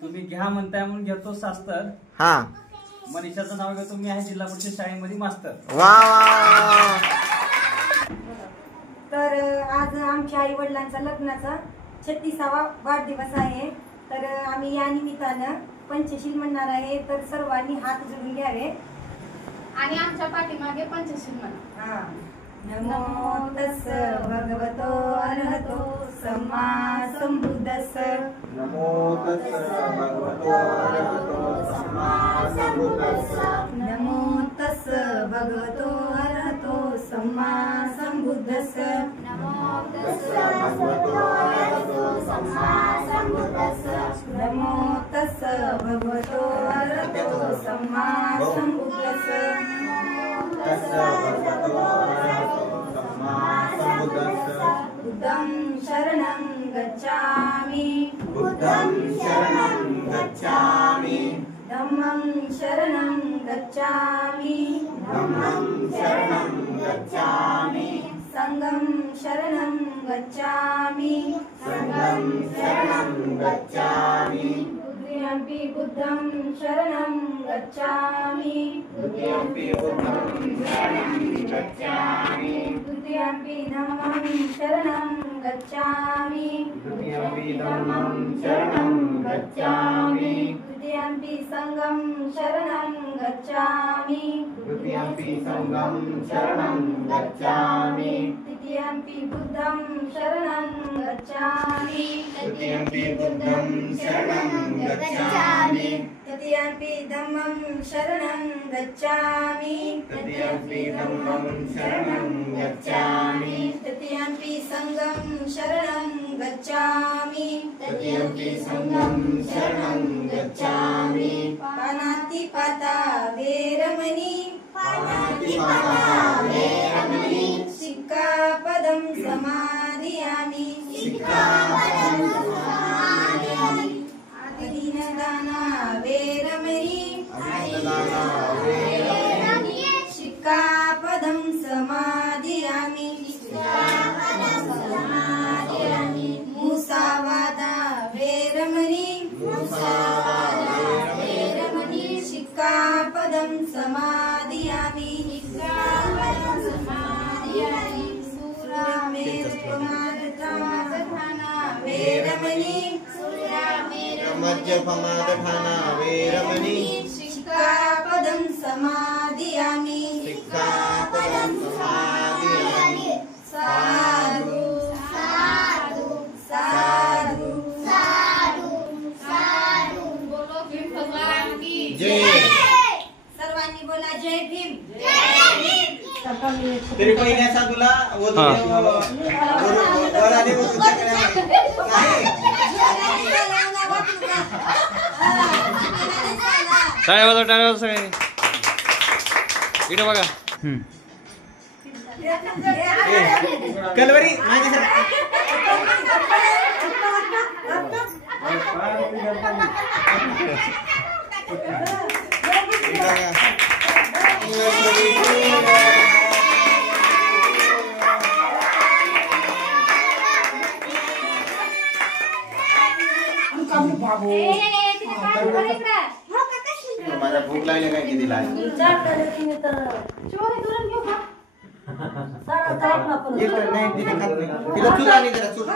तुम्ही घ्या म्हणताय म्हणून घेतो शास्त्र. हा, मनीषाचं नाव घेतो मी, आहे जिल्हा परिषद शाळेमध्ये मास्तर. वा वा. तर आज आमच्या आई वडिलांचा लग्नाचा 36वा वाढदिवस आहे. तर आम्ही या निमित्तानं पंचशील म्हणणार आहे. तर सर्वांनी हात जोडून घ्यावे आणि आमच्या पाठीमागे पंचशील म्हणा. नमो तस् भगवतो अरहतो सम्मा संबुद्धस्स. नमो तस् भगवतो अरहतो सम्मा संबुद्धस्स. नमो तस् भगवतो अरहतो सम्मा संबुद्धस्स. नमो तस् भगवतो अरहतो सम्मा संबुद्धस्स. नमो तस् भगवतो अरहतो सम्मा संबुद्धस्स. बुद्धं शरणं गच्छामि. बुद्धं शरणं गच्छामि. धम्मं शरणं गच्छामि. धम्मं शरणं गच्छामि. संघं शरणं गच्छामि. संघं शरणं गच्छामि. द्वितीयंपि बुद्धं शरणं गच्छामि. द्वितीयंपि बुद्धं शरणं गच्छामि. द्वितीयंपि धम्मं शरणं गच्छामि. द्वितीयंपि धम्मं शरणं गच्छामि. द्वितीयंपि संघं शरणं गच्छामि. द्वितीयंपि संघं शरणं गच्छामि. तृतीयंपि बुद्धं शरणं गच्छामि. तृतीयंपि बुद्धं शरणं गच्छामि. तृतीयंपि धम्मं शरणं गच्छामि. तृतीयंपि धम्मं शरणं गच्छामि. तृतीयंपि संघं शरणं गच्छामि. तृतीयंपि संघं शरणं गच्छामि. पानातिपाता वेरमणि. पानातिपाता वेरमणि. सिक्खापदं समादयामि. सिक्खापदं समादयामि. अदीनदाना वेरमणि. अदीनदाना वेरमणि. सिक्खापदं समादयामि. मुसावादा वेरमणि. सिक्खापदं समादयामि. सूर्यमेरुपमादधाना वेरमणि. मज्जपमादधाना वेरमणि. सिक्खापदं समादयामि. सिक्खापदं समादयामि. साधु साधु साधु साधु साधु. बोलो भीम भगवान की जय. सर्वांनी बोला जय भीम. तरी कोणी नाही साधूला टाळ्या वाजवा, टाळ्या वाजवा सगळे. इकडे बघा. कलवरी माझ्या भूक लागली काय किती लागली. नाही तिने खात नाही. तिला चूर आणि जरा चूर.